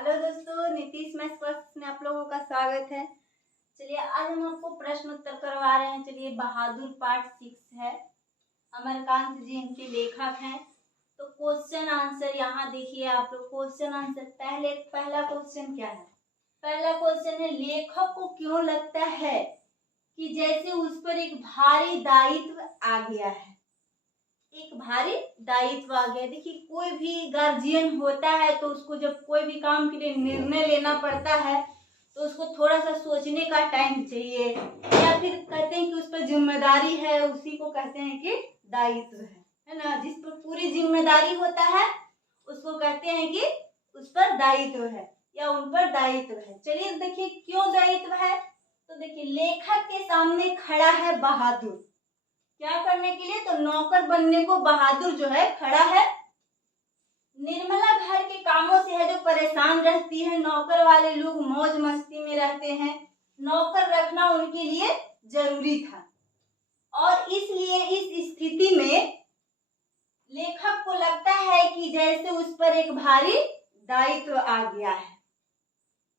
Hello दोस्तों, Nitish maths class में आप लोगों का स्वागत है। चलिए आज हम आपको प्रश्न उत्तर करवा रहे हैं। चलिए बहादुर पार्ट 6 है। अमरकांत जी इनके लेखक हैं। तो क्वेश्चन आंसर यहाँ देखिए आप लोग। क्वेश्चन आंसर पहला क्वेश्चन क्या है? पहला क्वेश्चन है, लेखक को क्यों लगता है कि जैसे उस पर एक भारी दायित्व आ गया है। एक भारी दायित्व आ गया। देखिए कोई भी गार्जियन होता है तो उसको जब कोई भी काम के लिए निर्णय लेना पड़ता है तो उसको थोड़ा सा सोचने का टाइम चाहिए, या फिर कहते हैं कि उस पर जिम्मेदारी है, उसी को कहते हैं कि दायित्व है ना। जिस पर पूरी जिम्मेदारी होता है उसको कहते हैं कि उस पर दायित्व है या उन पर दायित्व है। चलिए देखिए क्यों दायित्व है। तो देखिए लेखक के सामने खड़ा है बहादुर। क्या करने के लिए? तो नौकर बनने को बहादुर जो है खड़ा है। निर्मला घर के कामों से है जो परेशान रहती है। नौकर वाले लोग मौज मस्ती में रहते हैं। नौकर रखना उनके लिए जरूरी था और इसलिए इस स्थिति में लेखक को लगता है कि जैसे उस पर एक भारी दायित्व आ गया है।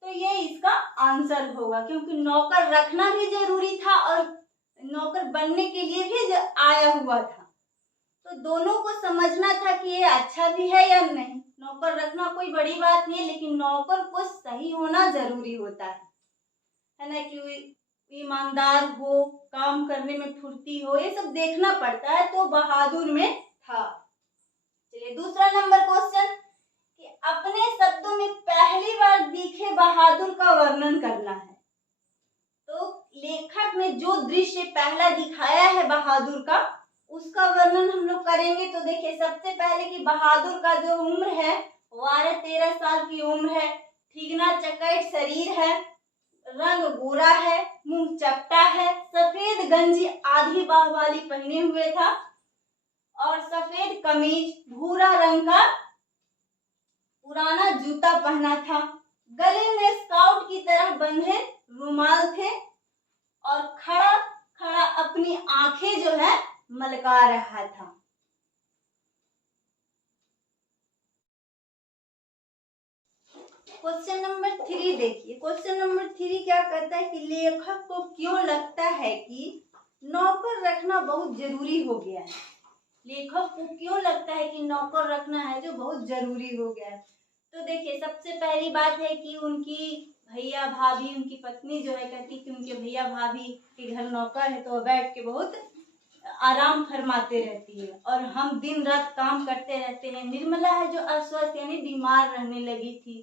तो ये इसका आंसर होगा, क्योंकि नौकर रखना भी जरूरी था और नौकर बनने के लिए भी आया हुआ था। तो दोनों को समझना था कि ये अच्छा भी है या नहीं। नौकर रखना कोई बड़ी बात नहीं है, लेकिन नौकर को सही होना जरूरी होता है ना, कि ईमानदार हो, काम करने में फुर्ती हो, ये सब देखना पड़ता है। तो बहादुर में था। चलिए दूसरा नंबर क्वेश्चन, कि अपने शब्दों में पहली बार दिखे बहादुर का वर्णन करना है। तो लेखक ने जो दृश्य पहला दिखाया है बहादुर का, उसका वर्णन हम लोग करेंगे। तो देखिए सबसे पहले कि बहादुर का जो उम्र है 12-13 साल की उम्र है। ठीकना चकैत शरीर है, रंग गोरा है, मुंह चपटा है, सफेद गंजी आधी बाह वाली पहने हुए था और सफेद कमीज, भूरा रंग का पुराना जूता पहना था। गले में स्काउट की तरह बंधे रुमाल थे और खड़ा खड़ा अपनी आंखें जो है मलका रहा था। क्वेश्चन नंबर 3 देखिए। क्वेश्चन नंबर 3 क्या कहता है कि लेखक को क्यों लगता है कि नौकर रखना बहुत जरूरी हो गया है। लेखक को क्यों लगता है कि नौकर रखना है जो बहुत जरूरी हो गया है। तो देखिए सबसे पहली बात है कि उनकी भैया भाभी, उनकी पत्नी जो है कहती कि उनके भैया भाभी के घर नौकर है तो बैठ के बहुत आराम फरमाते रहती है और हम दिन रात काम करते रहते हैं। निर्मला है जो अस्वस्थ यानी बीमार रहने लगी थी।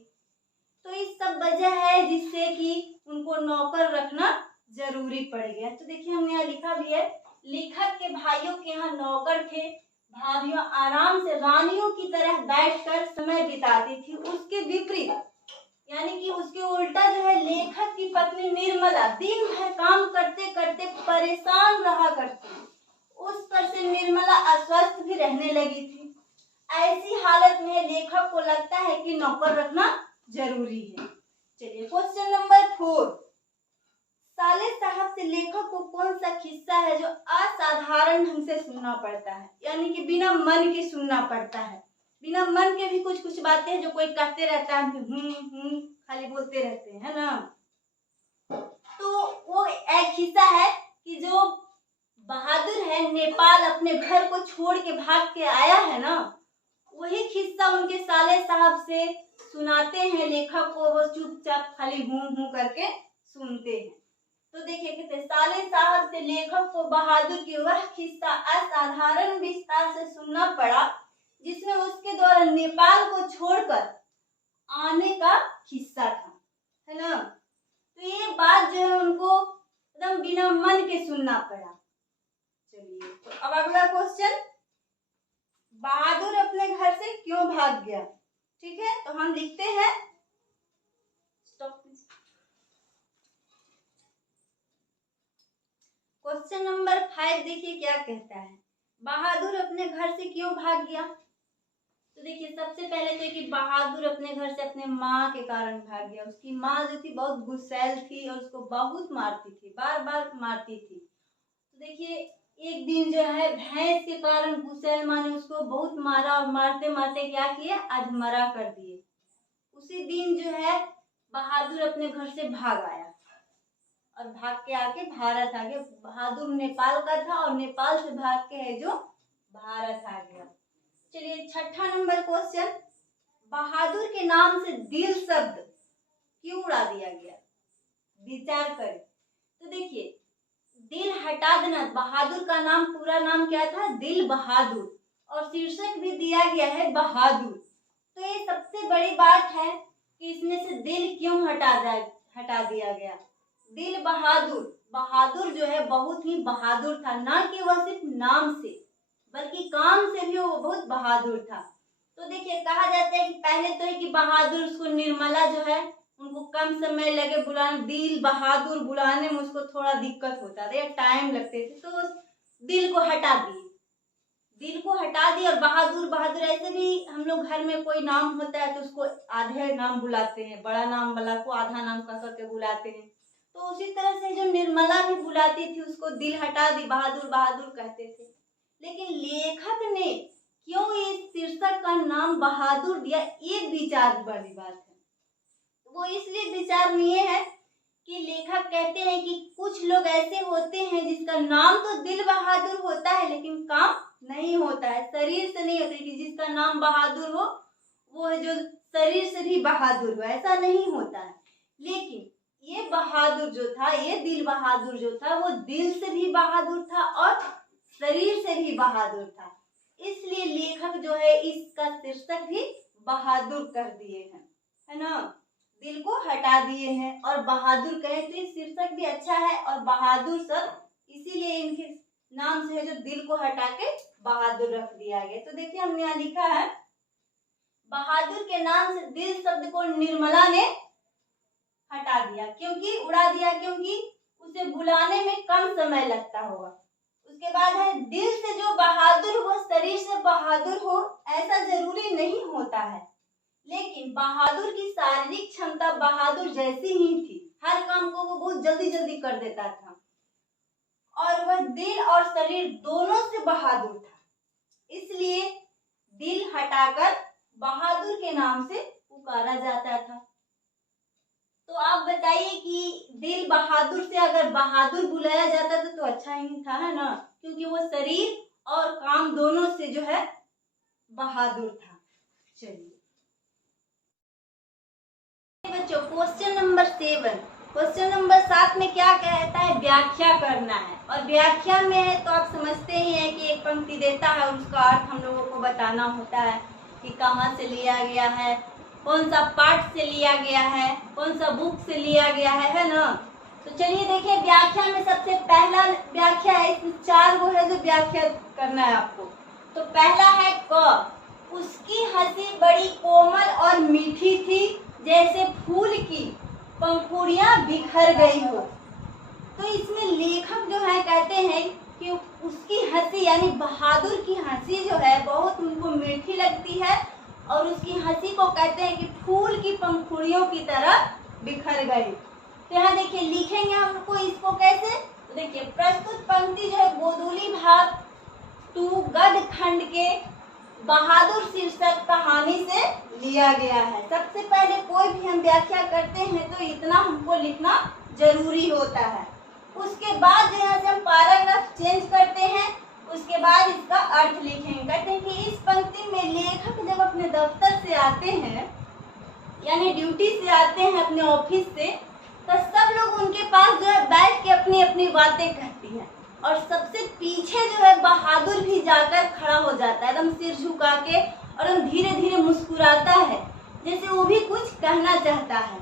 तो इस सब वजह है जिससे कि उनको नौकर रखना जरूरी पड़ गया। तो देखिए हमने यहाँ लिखा भी है, लेखक के भाइयों के यहाँ नौकर थे। भाभियां आराम से रानियों की तरह बैठकर समय बिताती थी। उसके विपरीत यानी कि उसके उल्टा जो है लेखक की पत्नी निर्मला दिन भर काम करते करते परेशान रहा करती। उस पर से निर्मला अस्वस्थ भी रहने लगी थी। ऐसी हालत में लेखक को लगता है कि नौकर रखना जरूरी है। चलिए क्वेश्चन नंबर 4, साले साहब से लेखक को कौन सा किस्सा है जो असाधारण ढंग से सुनना पड़ता है, यानी कि बिना मन के सुनना पड़ता है। बिना मन के भी कुछ कुछ बातें हैं जो कोई कहते रहता है, खाली बोलते रहते हैं, है ना। तो वो एक हिस्सा है कि जो बहादुर है नेपाल अपने घर को छोड़ के भाग के आया है ना, वही किस्सा उनके साले साहब से सुनाते हैं लेखक को। वो चुपचाप खाली हूं करके सुनते हैं। तो देखिए कहते साले साहब से लेखक को बहादुर की वह किस्सा असाधारण विस्तार से सुनना पड़ा जिसमें उसके द्वारा नेपाल को छोड़कर आने का किस्सा था, है ना। तो ये बात जो है उनको एकदम बिना मन के सुनना पड़ा। चलिए तो अब अगला क्वेश्चन, बहादुर अपने घर से क्यों भाग गया। ठीक है, तो हम लिखते हैं क्वेश्चन नंबर 5 देखिए क्या कहता है, बहादुर अपने घर से क्यों भाग गया। तो देखिए सबसे पहले तो कि बहादुर अपने घर से अपने माँ के कारण भाग गया। उसकी माँ जो थी बहुत गुस्सैल थी और उसको बहुत मारती थी, बार बार मारती थी। तो देखिए एक दिन जो है भैंस के कारण गुस्सैल माँ ने उसको बहुत मारा और मारते मारते क्या किया, अधमरा कर दिए। उसी दिन जो है बहादुर अपने घर से भाग आया और भाग के आके भारत आ गया। बहादुर नेपाल का था और नेपाल से भाग के है जो भारत आ गया। चलिए 6ठा नंबर क्वेश्चन, बहादुर के नाम से दिल शब्द क्यों उड़ा दिया गया? विचार करें। तो देखिए, दिल हटा देना, बहादुर का नाम पूरा नाम क्या था? दिल बहादुर, और शीर्षक भी दिया गया है बहादुर। तो ये सबसे बड़ी बात है कि इसमें से दिल क्यों हटा दिया गया। दिल बहादुर, बहादुर जो है बहुत ही बहादुर था, ना कि वह सिर्फ नाम से बल्कि काम से भी वो बहुत बहादुर था। तो देखिए, कहा जाता है कि पहले तो है कि बहादुर, उसको निर्मला जो है उनको कम समय लगे बुलाने, दिल बहादुर बुलाने में उसको थोड़ा दिक्कत होता था या टाइम लगते थे, तो उस दिल को हटा दिए, दिल को हटा दिए। और बहादुर बहादुर ऐसे भी हम लोग घर में कोई नाम होता है तो उसको आधे नाम बुलाते हैं, बड़ा नाम वाला को आधा नाम कह करके बुलाते हैं। तो उसी तरह से जो निर्मला भी बुलाती थी उसको दिल हटा दी, बहादुर बहादुर कहते थे। लेकिन लेखक ने क्यों इस शीर्षक का नाम बहादुर दिया, एक विचार वाली बात है। वो इसलिए विचारणीय है कि लेखक कहते हैं कि कुछ लोग ऐसे होते हैं जिसका नाम तो दिल बहादुर होता है लेकिन काम नहीं होता है, शरीर से नहीं होता कि जिसका नाम बहादुर हो वो है जो शरीर से भी बहादुर हो, ऐसा नहीं होता है। लेकिन ये बहादुर जो था, ये दिल बहादुर जो था, वो दिल से भी बहादुर था और शरीर से भी बहादुर था। इसलिए लेखक जो है इसका शीर्षक भी बहादुर कर दिए हैं, है ना, दिल को हटा दिए हैं। और बहादुर कहे तो शीर्षक भी अच्छा है और बहादुर सब इसीलिए इनके नाम से है जो दिल को हटा के बहादुर रख दिया गया। तो देखिए, हमने यहाँ लिखा है बहादुर के नाम से दिल शब्द को निर्मला ने हटा दिया, क्योंकि उड़ा दिया, क्योंकि उसे बुलाने में कम समय लगता होगा। उसके बाद है दिल से जो बहादुर हो शरीर से बहादुर हो, ऐसा जरूरी नहीं होता है। लेकिन बहादुर की शारीरिक क्षमता बहादुर जैसी ही थी, हर काम को वो बहुत जल्दी जल्दी कर देता था और वह दिल और शरीर दोनों से बहादुर था। इसलिए दिल हटाकर बहादुर के नाम से पुकारा जाता था। तो आप बताइए कि दिल बहादुर से अगर बहादुर बुलाया जाता तो अच्छा ही था, है ना, क्योंकि वो शरीर और काम दोनों से जो है बहादुर था। चलिए बच्चों, क्वेश्चन नंबर 7, क्वेश्चन नंबर 7 में क्या कहता है? व्याख्या करना है। और व्याख्या में है तो आप समझते ही हैं कि एक पंक्ति देता है और उसका अर्थ हम लोगों को बताना होता है कि कहाँ से लिया गया है, कौन सा पाठ से लिया गया है, कौन सा बुक से लिया गया है ना। तो चलिए देखिए, व्याख्या में सबसे पहला व्याख्या है, इसमें 4 वो है जो व्याख्या करना है आपको। तो पहला है क, उसकी हंसी बड़ी कोमल और मीठी थी जैसे फूल की पंखुड़ियां बिखर गई हो। तो इसमें लेखक जो है कहते हैं कि उसकी हंसी यानी बहादुर की हंसी जो है बहुत उनको मीठी लगती है और उसकी हंसी को कहते हैं कि फूल की पंखुड़ियों की तरह बिखर गई। तो यहाँ देखिए लिखेंगे हमको इसको कैसे। तो देखिए, प्रस्तुत पंक्ति जो है गोधूली भाग 2 गद्य खंड के बहादुर शीर्षक कहानी से लिया गया है। सबसे पहले कोई भी हम व्याख्या करते हैं तो इतना हमको लिखना जरूरी होता है। उसके बाद यहाँ से हम पैराग्राफ चेंज करते हैं, उसके बाद इसका अर्थ लिखेंगे। कहते हैं कि इस पंक्ति में लेखक जब अपने दफ्तर से आते हैं यानी ड्यूटी से आते हैं अपने ऑफिस से, तो सब लोग उनके पास जो है बैठ के अपनी अपनी बातें कहती हैं और सबसे पीछे जो है बहादुर भी जाकर खड़ा हो जाता है, एकदम सिर झुका के और एकदम धीरे धीरे मुस्कुराता है जैसे वो भी कुछ कहना चाहता है।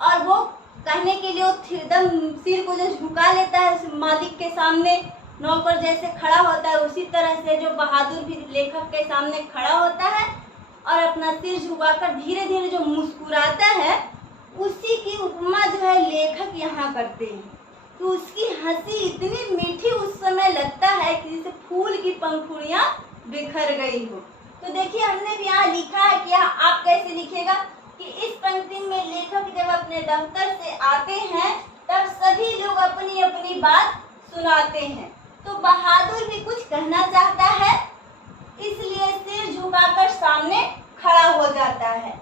और वो कहने के लिए एकदम सिर को जो झुका लेता है मालिक के सामने नौकर जैसे खड़ा होता है, उसी तरह से जो बहादुर भी लेखक के सामने खड़ा होता है और अपना सिर झुकाकर धीरे धीरे जो मुस्कुराता है, उसी की उपमा जो है लेखक यहाँ करते हैं। तो उसकी हंसी इतनी मीठी उस समय लगता है कि जैसे फूल की पंखुड़ियां बिखर गई हो। तो देखिए, हमने भी यहाँ लिखा है कि यहाँ आप कैसे लिखेगा कि इस पंक्ति में लेखक जब अपने दफ्तर से आते हैं तब सभी लोग अपनी अपनी बात सुनाते हैं। तो बहादुर भी कुछ कहना चाहता है, इसलिए सिर झुकाकर सामने खड़ा हो जाता है।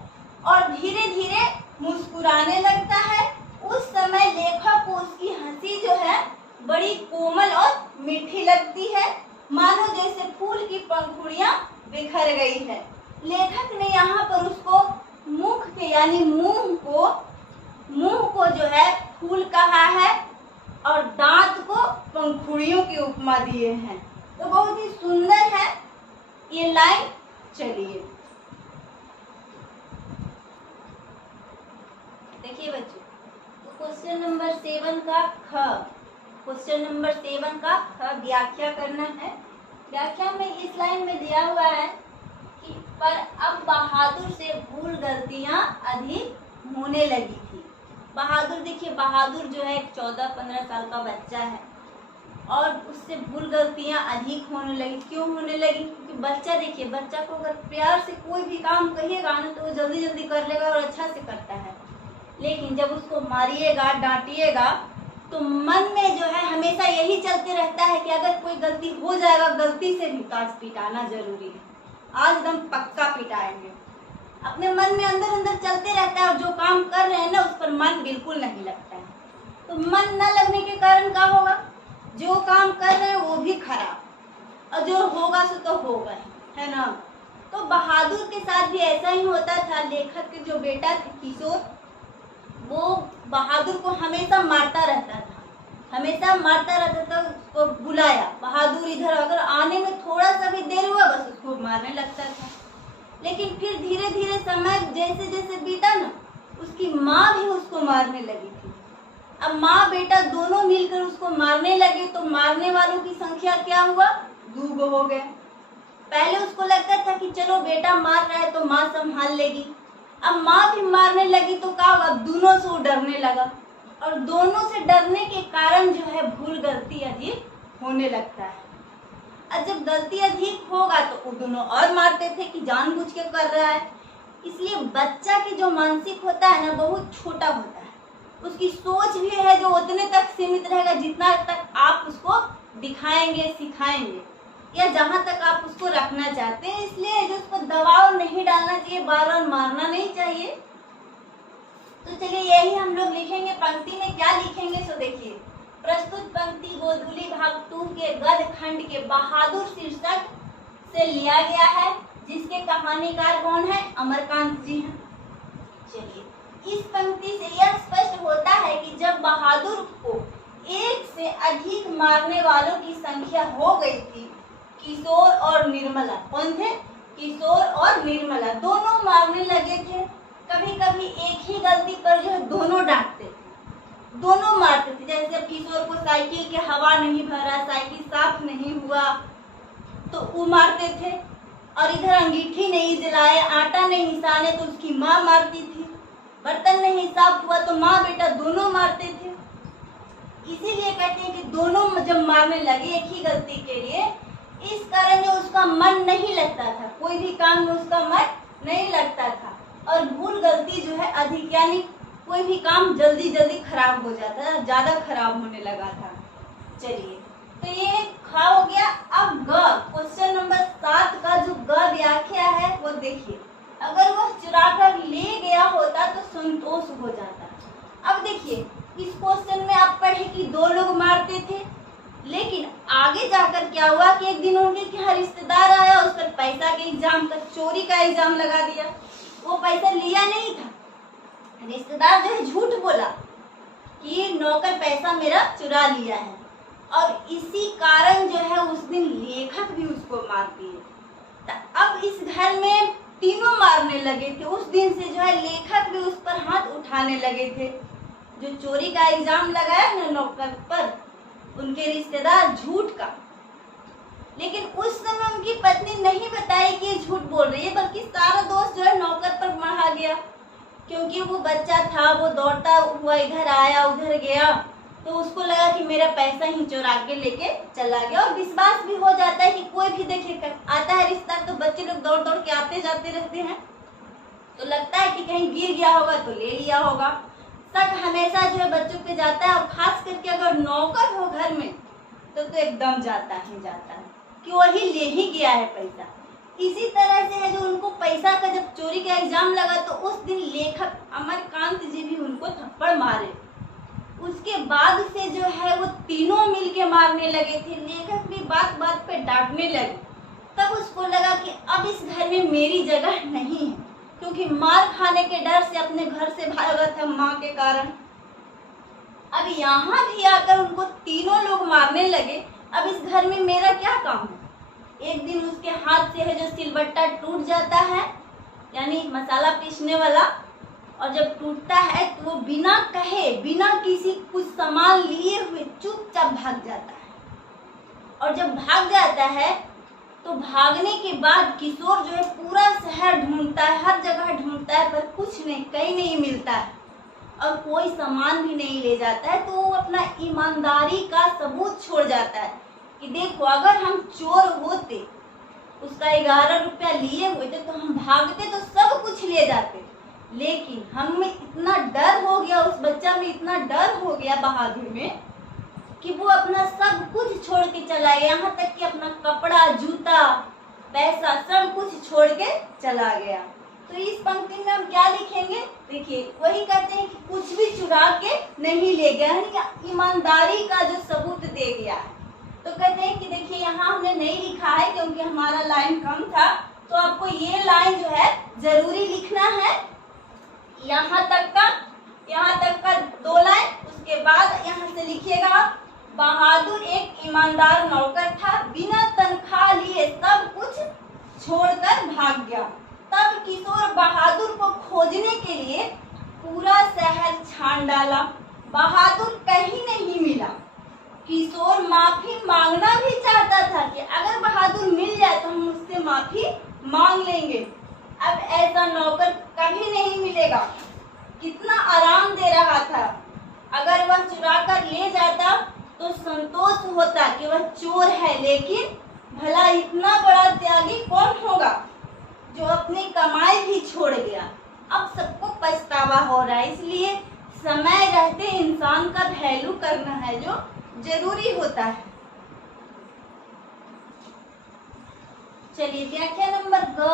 और धीरे धीरे मुस्कुराने लगता है। उस समय लेखक को उसकी हंसी जो है बड़ी कोमल और मीठी लगती है, मानो जैसे फूल की पंखुड़ियां बिखर गई है। लेखक ने यहाँ पर उसको मुख के यानी मुंह को जो है फूल कहा है और दांत को पंखुड़ियों की उपमा दिए हैं। तो बहुत ही सुंदर है ये लाइन। चलिए देखिए बच्चों, तो क्वेश्चन नंबर 7 का ख व्याख्या करना है। व्याख्या में इस लाइन में दिया हुआ है कि पर अब बहादुर से भूल गलतियां अधिक होने लगी थी। बहादुर, देखिए बहादुर जो है 14-15 साल का बच्चा है और उससे भूल गलतियां अधिक होने लगी। क्यों होने लगी? क्योंकि बच्चा, देखिए बच्चा को अगर प्यार से कोई भी काम कहिएगा ना तो वो जल्दी जल्दी कर लेगा और अच्छा से करता है, लेकिन जब उसको मारिएगा डांटिएगा तो मन में जो है हमेशा यही चलते रहता है कि अगर कोई गलती हो जाएगा, गलती से भी तो आज पिटाना जरूरी है, आज एकदम पक्का पिटाएंगे। अपने मन में अंदर अंदर चलते रहता है और जो काम कर रहे हैं ना उस पर मन बिल्कुल नहीं लगता है। तो मन न लगने के कारण क्या होगा? जो काम कर रहे हैं वो भी खराब और जो होगा सो तो होगा ही, है ना। तो बहादुर के साथ भी ऐसा ही होता था। लेखक के जो बेटा थे किशोर, वो बहादुर को हमेशा मारता रहता था। उसको बुलाया, बहादुर इधर, अगर आने में थोड़ा सा भी देर हुआ बस उसको मारने लगता था। लेकिन फिर धीरे धीरे समय जैसे जैसे बीता ना, उसकी माँ भी उसको मारने लगी थी। अब माँ बेटा दोनों मिलकर उसको मारने लगे तो मारने वालों की संख्या क्या हुआ? 2 हो गए। पहले उसको लगता था कि चलो बेटा मार रहा है तो माँ संभाल लेगी। अब माँ भी मारने लगी तो क्या हुआ? दोनों से वो डरने लगा और दोनों से डरने के कारण जो है भूल गलती अधिक होने लगता है। और जब गलती अधिक होगा तो वो दोनों और मारते थे कि जानबूझ के कर रहा है। इसलिए बच्चा की जो मानसिक होता है ना बहुत छोटा होता है, उसकी सोच भी है जो उतने तक सीमित रहेगा जितना तक आप उसको दिखाएंगे, सिखाएंगे या जहाँ तक आप उसको रखना चाहते हैं। इसलिए जो उस पर दबाव नहीं डालना चाहिए, बार बार मारना नहीं चाहिए। तो चलिए यही हम लोग लिखेंगे। पंक्ति में क्या लिखेंगे सो देखिए, प्रस्तुत पंक्ति गोधूली भाग 2 के गद्य खंड के बहादुर शीर्षक से लिया गया है, जिसके कहानीकार कौन है? अमरकांत जी हैं। चलिए इस पंक्ति से यह स्पष्ट होता है कि जब बहादुर को एक से अधिक मारने वालों की संख्या हो गई थी, किशोर और निर्मला, कौन थे? किशोर और निर्मला दोनों मारने लगे थे। कभी कभी एक ही गलती पर जो दोनों डांटते थे, दोनों मारते थे। जैसे जब किशोर को साइकिल के हवा नहीं भरा, साइकिल साफ नहीं हुआ तो वो मारते थे, और इधर अंगीठी नहीं जलाए, आटा नहीं साने तो उसकी माँ मारती थी, बर्तन नहीं साफ हुआ तो माँ बेटा दोनों मारते थे। इसीलिए कहते हैं कि दोनों जब मारने लगे एक ही गलती के लिए, इस कारण जो उसका मन नहीं लगता था, कोई भी काम में उसका मन नहीं लगता था और भूल गलती जो है अधिक, यानी कोई भी काम जल्दी जल्दी खराब हो जाता था, ज्यादा खराब होने लगा था। चलिए तो ये खा हो गया। अब ग, क्वेश्चन नंबर 7 का जो ग व्याख्या है वो देखिए, अगर वह चुरा कर ले गया होता तो संतोष हो जाता। अब देखिए इस क्वेश्चन में आप पढ़े कि 2 लोग मारते थे, लेकिन आगे जाकर क्या हुआ कि एक दिन उनके यहाँ रिश्तेदार आया, उस पर पैसा के इल्जाम का, चोरी का इल्जाम लगा दिया। वो पैसा लिया नहीं था, रिश्तेदार जो है झूठ बोला कि नौकर पैसा मेरा चुरा लिया है, और इसी कारण जो है उस दिन लेखक भी उसको मार दिए। अब इस घर में तीनों मारने लगे थे। उस दिन से जो है लेखक भी उस पर हाथ उठाने लगे थे। जो चोरी का इल्जाम लगाया ना नौकर पर, उनके रिश्तेदार, झूठ का, लेकिन उस समय उनकी पत्नी नहीं बताई कि ये झूठ बोल रही है, बल्कि सारा दोष जो है नौकर पर बढ़ा गया। क्योंकि वो बच्चा था, वो दौड़ता हुआ इधर आया उधर गया, तो उसको लगा कि मेरा पैसा ही चुरा के लेके चला गया। और विश्वास भी हो जाता है कि कोई भी देखिए आता है रिश्तेदार तो बच्चे लोग दौड़ दौड़ के आते जाते रहते हैं, तो लगता है कि कहीं गिर गया होगा तो ले लिया होगा। शक हमेशा जो है बच्चों पे जाता है, और खास करके अगर नौकर हो घर में तो एकदम जाता है कि वही ले ही गया है पैसा। इसी तरह से है जो उनको पैसा का जब चोरी का इल्जाम लगा तो उस दिन लेखक अमरकांत जी भी उनको थप्पड़ मारे। उसके बाद से जो है वो तीनों मिलके मारने लगे थे। लेखक भी बात बात पे डांटने लगे। तब उसको लगा कि अब इस घर में मेरी जगह नहीं है, क्योंकि मार खाने के डर से अपने घर से भागा था माँ के कारण। अब यहाँ भी आकर उनको तीनों लोग मारने लगे। अब इस घर में मेरा क्या काम है। एक दिन उसके हाथ से है जो सिलबट्टा टूट जाता है, यानी मसाला पीसने वाला, और जब टूटता है तो वो बिना कहे बिना किसी कुछ सामान लिए हुए चुपचाप भाग जाता है। और जब भाग जाता है तो भागने के बाद किशोर जो है पूरा शहर ढूंढता है, हर जगह ढूंढता है, पर कुछ नहीं, कहीं नहीं मिलता है और कोई सामान भी नहीं ले जाता है। तो वो अपना ईमानदारी का सबूत छोड़ जाता है कि देखो अगर हम चोर होते, उसका 11 रुपया लिए हुए थे, तो हम भागते तो सब कुछ ले जाते। लेकिन हम में इतना डर हो गया, उस बच्चा में इतना डर हो गया बहादुर में, कि वो अपना सब कुछ छोड़ के चला गया। यहाँ तक कि अपना कपड़ा, जूता, पैसा सब कुछ छोड़ के चला गया। तो इस पंक्ति में हम क्या लिखेंगे, देखिए वही कहते हैं कि कुछ भी चुरा के नहीं ले गया, यानी ईमानदारी का जो सबूत दे गया है। तो कहते हैं कि देखिए यहाँ हमने नहीं लिखा है क्योंकि हमारा लाइन कम था, तो आपको ये लाइन जो है जरूरी लिखना है। यहाँ तक का 2 लाइन, उसके बाद यहाँ से लिखिएगा बहादुर एक ईमानदार नौकर था, बिना तनख्वाह लिए सब कुछ छोड़कर भाग गया। तब किशोर बहादुर को खोजने के लिए पूरा शहर छान डाला, बहादुर कहीं नहीं मिला। किशोर माफी मांगना भी चाहता था कि अगर बहादुर मिल जाए तो हम उससे माफी मांग लेंगे। अब ऐसा नौकर कभी नहीं मिलेगा। कितना आराम दे रहा था, अगर वह चुरा कर ले जाता तो संतोष होता कि वह चोर है, लेकिन भला इतना बड़ा त्यागी कौन होगा जो अपनी कमाई भी छोड़ गया। अब सबको पछतावा हो रहा है, इसलिए समय रहते इंसान का वैल्यू करना है जो जरूरी होता है। चलिए व्याख्या नंबर ग,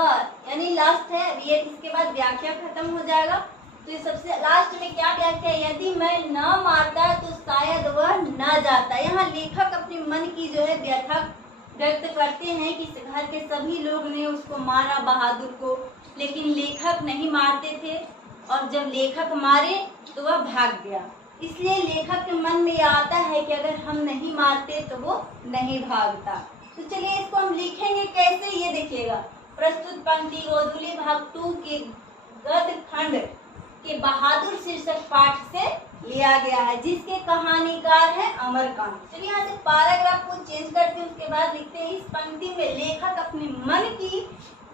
यानी लास्ट है। अब ये इसके बाद व्याख्या खत्म हो जाएगा। तो ये सबसे लास्ट में क्या व्याख्या, यदि मैं न मारता तो शायद वह न जाता। यहाँ लेखक अपने मन की जो है व्यथा व्यक्त करते हैं कि इस घर के सभी लोग ने उसको मारा, बहादुर को, लेकिन लेखक नहीं मारते थे, और जब लेखक मारे तो वह भाग गया। इसलिए लेखक के मन में यह आता है कि अगर हम नहीं मारते तो वो नहीं भागता। तो चलिए इसको हम लिखेंगे कैसे, ये देखिएगा। प्रस्तुत पंक्ति गोधूली भाग 2 के गद्य खंड के बहादुर शीर्षक पाठ से लिया गया है, जिसके कहानीकार है अमरकांत। चलिए यहाँ से पैराग्राफ को चेंज करते हैं, उसके बाद लिखते हैं इस पंक्ति में लेखक अपने मन की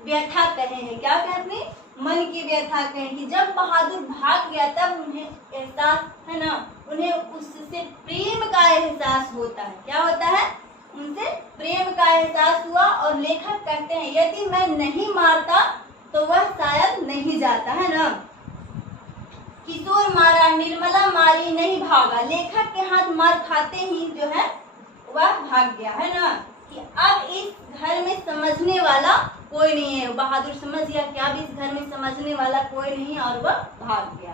व्यथा कहे हैं। क्या कहे, अपने मन की व्यथा कहें कि जब बहादुर भाग गया तब उन्हें एहसास है ना, उन्हें उससे प्रेम का एहसास होता है। क्या होता है, उनसे प्रेम का एहसास हुआ। और लेखक कहते हैं यदि मैं नहीं मारता तो वह शायद नहीं जाता, है ना। किशोर मारा, निर्मला मारी, नहीं भागा। लेखक के हाथ मार खाते ही जो है वह भाग गया, है ना, कि अब इस घर में समझने वाला कोई नहीं है। बहादुर समझ गया कि अब इस घर में समझने वाला कोई नहीं, और वह भाग गया।